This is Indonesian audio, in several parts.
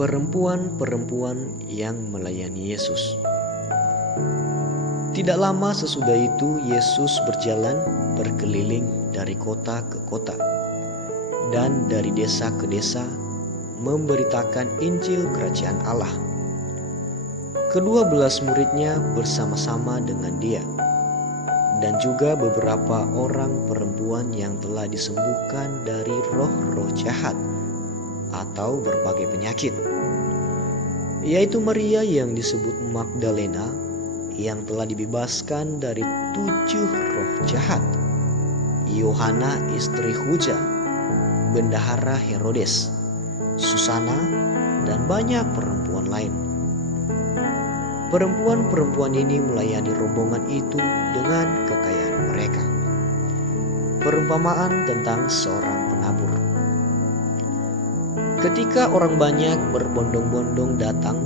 Perempuan-perempuan yang melayani Yesus. Tidak lama sesudah itu Yesus berjalan berkeliling dari kota ke kota dan dari desa ke desa memberitakan Injil Kerajaan Allah. Ke-12 muridnya bersama-sama dengan dia dan juga beberapa orang perempuan yang telah disembuhkan dari roh-roh jahat atau berbagai penyakit, yaitu Maria yang disebut Magdalena yang telah dibebaskan dari 7 roh jahat, Yohana istri Huja, bendahara Herodes, Susana, dan banyak perempuan lain. Perempuan-perempuan ini melayani rombongan itu dengan kekayaan mereka. Perumpamaan tentang seorang penabur. Ketika orang banyak berbondong-bondong datang,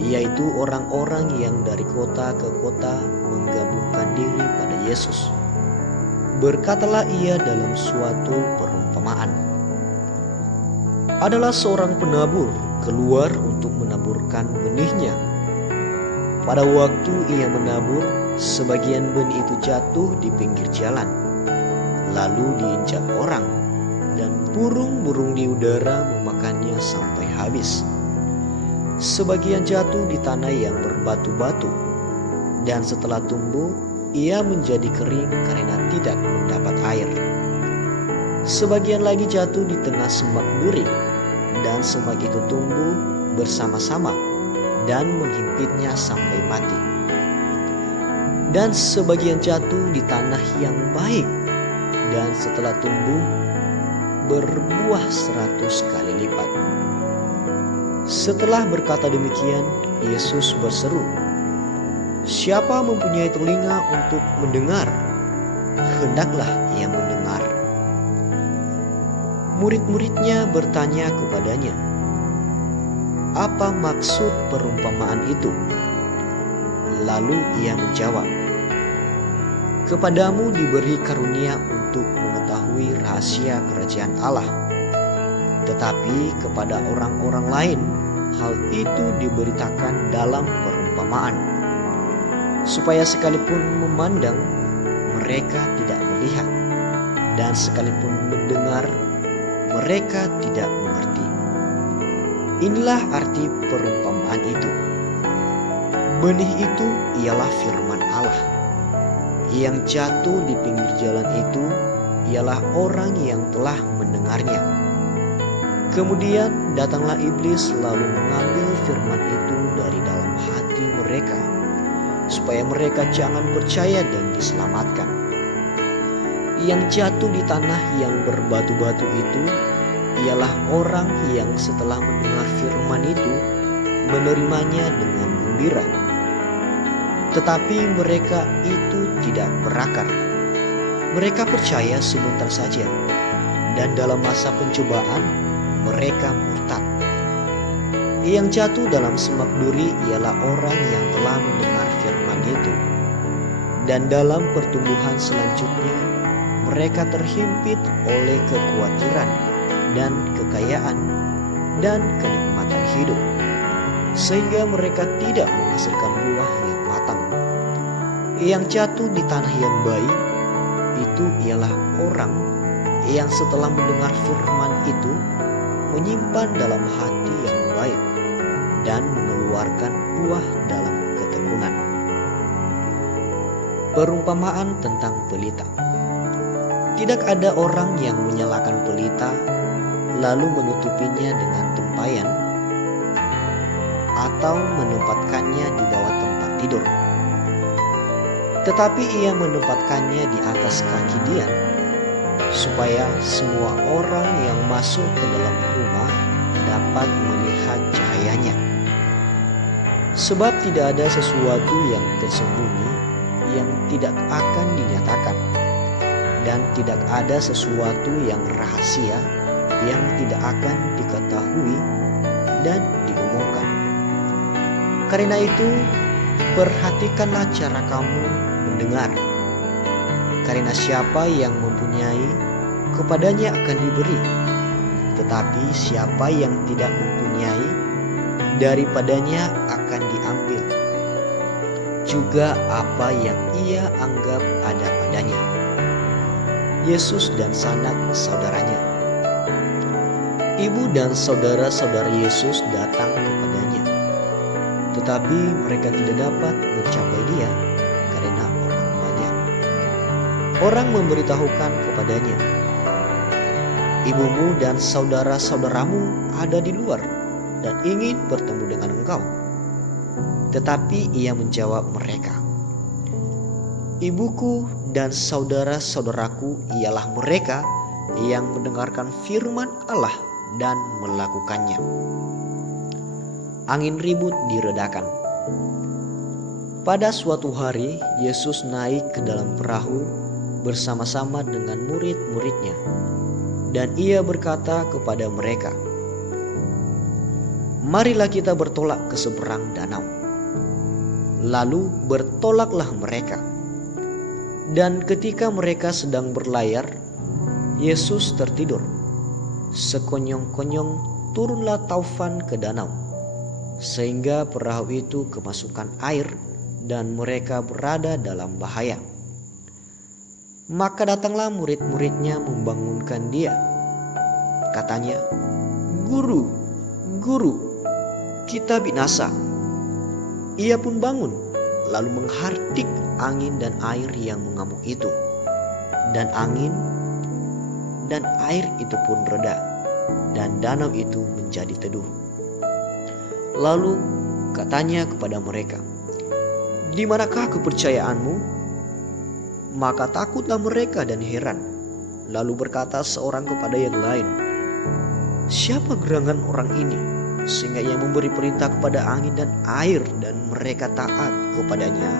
yaitu orang-orang yang dari kota ke kota menggabungkan diri pada Yesus, berkatalah ia dalam suatu perumpamaan. Adalah seorang penabur keluar untuk menaburkan benihnya. Pada waktu ia menabur, sebagian benih itu jatuh di pinggir jalan, lalu diinjak orang, dan burung-burung di udara memakannya sampai habis. Sebagian jatuh di tanah yang berbatu-batu, dan setelah tumbuh, ia menjadi kering karena tidak mendapat air. Sebagian lagi jatuh di tengah semak duri, dan semak itu tumbuh bersama-sama dan menghimpitnya sampai mati. Dan sebagian jatuh di tanah yang baik, dan setelah tumbuh berbuah 100 kali lipat. Setelah berkata demikian, Yesus berseru, "Siapa mempunyai telinga untuk mendengar, hendaklah ia mendengar." Murid-muridnya bertanya kepadanya, "Apa maksud perumpamaan itu?" Lalu ia menjawab, "Kepadamu diberi karunia untuk mengetahui rahasia kerajaan Allah, tetapi kepada orang-orang lain hal itu diberitakan dalam perumpamaan, supaya sekalipun memandang mereka tidak melihat, dan sekalipun mendengar mereka tidak mengerti." Inilah arti perumpamaan itu. Benih itu ialah firman Allah. Yang jatuh di pinggir jalan itu ialah orang yang telah mendengarnya. Kemudian datanglah iblis lalu mengambil firman itu dari dalam hati mereka, supaya mereka jangan percaya dan diselamatkan. Yang jatuh di tanah yang berbatu-batu itu ialah orang yang setelah mendengar firman itu menerimanya dengan gembira. Tetapi mereka itu tidak berakar. Mereka percaya sebentar saja, dan dalam masa pencobaan mereka murtad. Yang jatuh dalam semak duri ialah orang yang telah mendengar firman itu, dan dalam pertumbuhan selanjutnya mereka terhimpit oleh kekhawatiran dan kekayaan dan kenikmatan hidup, sehingga mereka tidak menghasilkan buah yang matang. Yang jatuh di tanah yang baik itu ialah orang yang setelah mendengar firman itu menyimpan dalam hati yang baik dan mengeluarkan buah dalam ketekunan. Perumpamaan tentang pelita. Tidak ada orang yang menyalakan pelita lalu menutupinya dengan tempayan atau menempatkannya di bawah tempat tidur, tetapi ia menempatkannya di atas kaki Dian, supaya semua orang yang masuk ke dalam rumah dapat melihat cahayanya. Sebab tidak ada sesuatu yang tersembunyi yang tidak akan dinyatakan, dan tidak ada sesuatu yang rahasia yang tidak akan diketahui dan diumumkan. Karena itu, perhatikanlah cara kamu mendengar. Karena siapa yang mempunyai, kepadanya akan diberi. Tetapi siapa yang tidak mempunyai, daripadanya akan diambil juga apa yang ia anggap ada padanya. Yesus dan sanak saudaranya. Ibu dan saudara-saudara Yesus datang kepadanya, tetapi mereka tidak dapat mencapai dia karena orang banyak. Orang memberitahukan kepadanya, "Ibumu dan saudara-saudaramu ada di luar dan ingin bertemu dengan engkau." Tetapi ia menjawab mereka, "Ibuku dan saudara-saudaraku ialah mereka yang mendengarkan firman Allah dan melakukannya." Angin ribut diredakan. Pada suatu hari Yesus naik ke dalam perahu bersama-sama dengan murid-muridnya, dan ia berkata kepada mereka, "Marilah kita bertolak ke seberang danau." Lalu bertolaklah mereka. Dan ketika mereka sedang berlayar, Yesus tertidur. Sekonyong-konyong turunlah taufan ke danau, sehingga perahu itu kemasukan air dan mereka berada dalam bahaya. Maka datanglah murid-muridnya membangunkan dia. Katanya, "Guru, Guru, kita binasa." Ia pun bangun, lalu menghardik angin dan air yang mengamuk itu. Dan angin dan air itu pun reda, dan danau itu menjadi teduh. Lalu katanya kepada mereka, "Di manakah kepercayaanmu?" Maka takutlah mereka dan heran. Lalu berkata seorang kepada yang lain, "Siapa gerangan orang ini, sehingga ia memberi perintah kepada angin dan air dan mereka taat kepadanya?"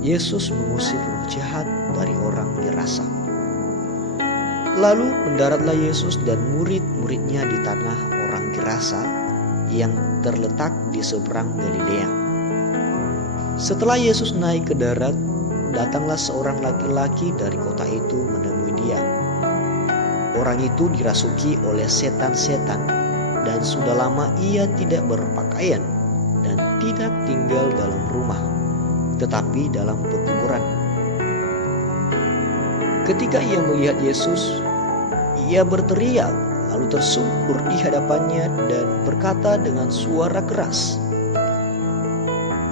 Yesus mengusir roh jahat dari orang Gerasa. Lalu mendaratlah Yesus dan murid-muridnya di tanah orang Gerasa yang terletak di seberang Galilea. Setelah Yesus naik ke darat, datanglah seorang laki-laki dari kota itu menemui dia. Orang itu dirasuki oleh setan-setan, dan sudah lama ia tidak berpakaian dan tidak tinggal dalam rumah, tetapi dalam pekuburan. Ketika ia melihat Yesus, ia berteriak, lalu tersungkur di hadapannya dan berkata dengan suara keras,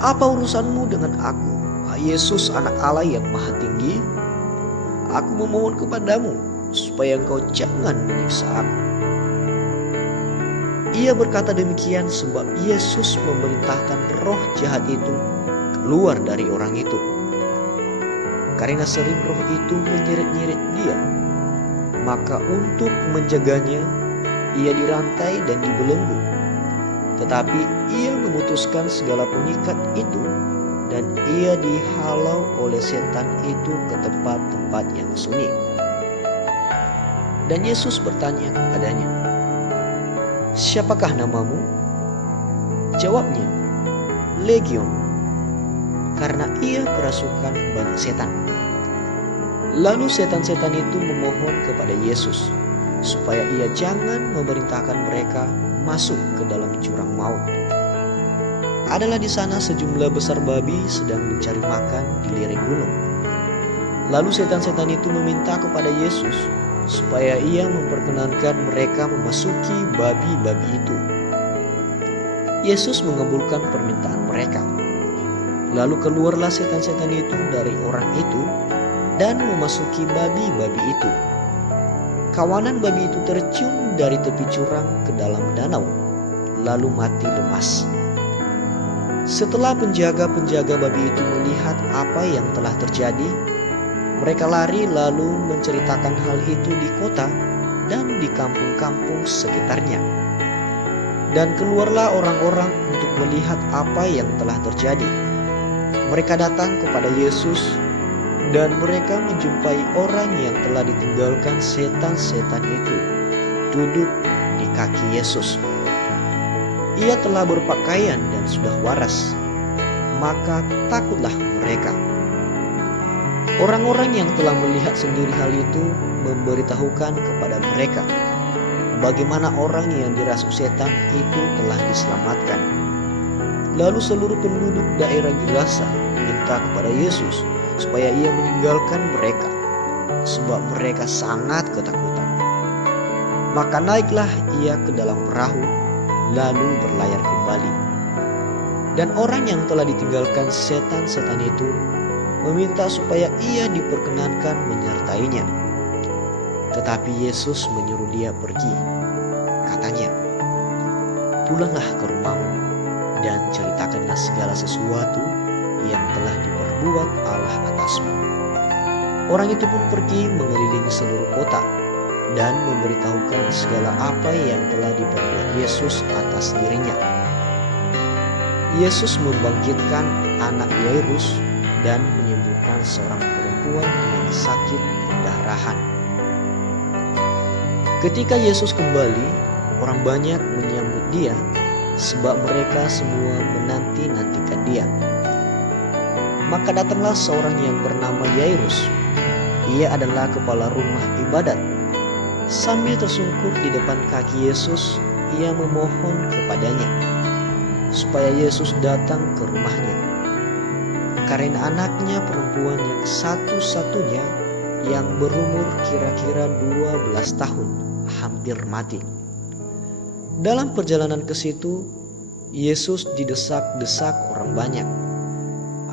"Apa urusanmu dengan aku, Yesus, Anak Allah yang Maha Tinggi? Aku memohon kepadamu supaya engkau jangan menyiksa aku." Ia berkata demikian sebab Yesus memerintahkan roh jahat itu keluar dari orang itu. Karena sering roh itu menyeret-nyeret dia, maka untuk menjaganya ia dirantai dan dibelenggu. Tetapi ia memutuskan segala pengikat itu, dan ia dihalau oleh setan itu ke tempat-tempat yang sunyi. Dan Yesus bertanya kepadanya, "Siapakah namamu?" Jawabnya, "Legion," karena ia kerasukan banyak setan. Lalu setan-setan itu memohon kepada Yesus supaya ia jangan memerintahkan mereka masuk ke dalam jurang maut. Adalah di sana sejumlah besar babi sedang mencari makan di lereng gunung. Lalu setan-setan itu meminta kepada Yesus supaya ia memperkenankan mereka memasuki babi-babi itu. Yesus mengabulkan permintaan mereka. Lalu keluarlah setan-setan itu dari orang itu dan memasuki babi-babi itu. Kawanan babi itu terjun dari tepi jurang ke dalam danau, lalu mati lemas. Setelah penjaga-penjaga babi itu melihat apa yang telah terjadi, mereka lari lalu menceritakan hal itu di kota dan di kampung-kampung sekitarnya. Dan keluarlah orang-orang untuk melihat apa yang telah terjadi. Mereka datang kepada Yesus dan mereka menjumpai orang yang telah ditinggalkan setan-setan itu duduk di kaki Yesus. Ia telah berpakaian dan sudah waras, maka takutlah mereka. Orang-orang yang telah melihat sendiri hal itu memberitahukan kepada mereka, bagaimana orang yang dirasuk setan itu telah diselamatkan. Lalu seluruh penduduk daerah Gerasa meminta kepada Yesus supaya ia meninggalkan mereka, sebab mereka sangat ketakutan. Maka naiklah ia ke dalam perahu, lalu berlayar kembali. Dan orang yang telah ditinggalkan setan-setan itu meminta supaya ia diperkenankan menyertainya. Tetapi Yesus menyuruh dia pergi. Katanya, "Pulanglah ke rumahmu dan ceritakanlah segala sesuatu yang telah diperbuat Allah atasmu." Orang itu pun pergi mengelilingi seluruh kota dan memberitahukan segala apa yang telah diperbuat Yesus atas dirinya. Yesus membangkitkan anak Yairus dan menyembuhkan seorang perempuan yang sakit pendarahan. Ketika Yesus kembali, orang banyak menyambut dia sebab mereka semua menanti-nantikan dia. Maka datanglah seorang yang bernama Yairus. Ia adalah kepala rumah ibadat. Sambil tersungkur di depan kaki Yesus, ia memohon kepadanya supaya Yesus datang ke rumahnya, karena anaknya perempuan yang satu-satunya yang berumur kira-kira 12 tahun hampir mati. Dalam perjalanan ke situ, Yesus didesak-desak orang banyak.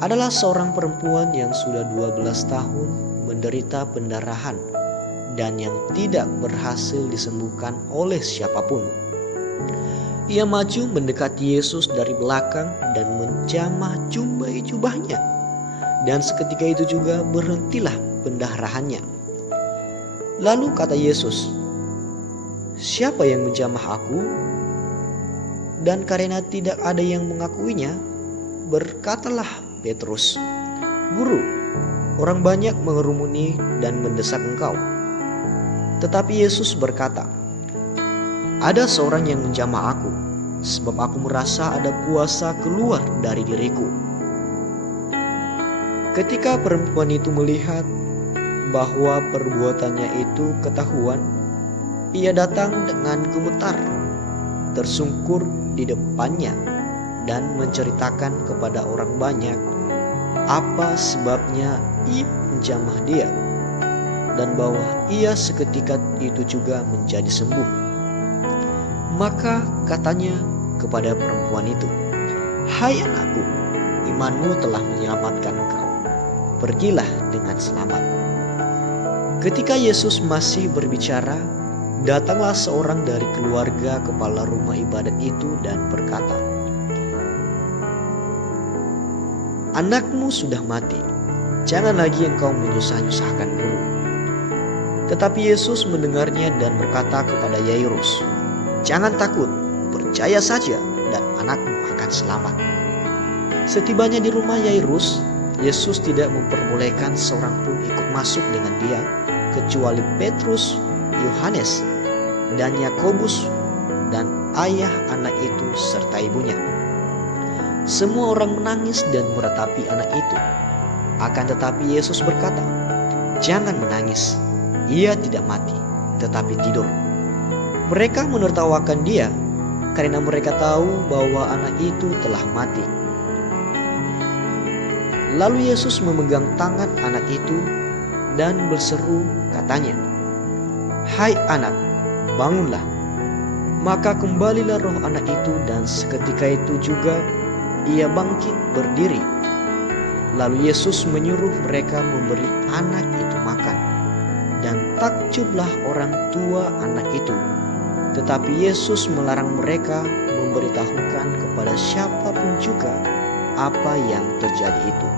Adalah seorang perempuan yang sudah 12 tahun menderita pendarahan dan yang tidak berhasil disembuhkan oleh siapapun. Ia maju mendekati Yesus dari belakang dan menjamah jubahnya. Dan seketika itu juga berhentilah pendarahannya. Lalu kata Yesus, "Siapa yang menjamah aku?" Dan karena tidak ada yang mengakuinya, berkatalah Petrus, "Guru, orang banyak mengerumuni dan mendesak engkau." Tetapi Yesus berkata, "Ada seorang yang menjamah aku, sebab aku merasa ada kuasa keluar dari diriku." Ketika perempuan itu melihat bahwa perbuatannya itu ketahuan, ia datang dengan gemetar, tersungkur di depannya, dan menceritakan kepada orang banyak apa sebabnya ia menjamah dia, dan bahwa ia seketika itu juga menjadi sembuh. Maka katanya kepada perempuan itu, "Hai anakku, imanmu telah menyelamatkan engkau. Pergilah dengan selamat." Ketika Yesus masih berbicara, datanglah seorang dari keluarga kepala rumah ibadat itu dan berkata, "Anakmu sudah mati, jangan lagi engkau menyusah-nyusahkan guru." Tetapi Yesus mendengarnya dan berkata kepada Yairus, "Jangan takut, percaya saja dan anakmu akan selamat." Setibanya di rumah Yairus, Yesus tidak memperbolehkan seorang pun ikut masuk dengan dia, kecuali Petrus, Yohanes, dan Yakobus, dan ayah anak itu serta ibunya. Semua orang menangis dan meratapi anak itu. Akan tetapi Yesus berkata, "Jangan menangis, ia tidak mati, tetapi tidur." Mereka menertawakan dia karena mereka tahu bahwa anak itu telah mati. Lalu Yesus memegang tangan anak itu dan berseru, katanya, "Hai anak, bangunlah." Maka kembalilah roh anak itu, dan seketika itu juga ia bangkit berdiri. Lalu Yesus menyuruh mereka memberi anak itu makan, dan takjublah orang tua anak itu. Tetapi Yesus melarang mereka memberitahukan kepada siapapun juga apa yang terjadi itu.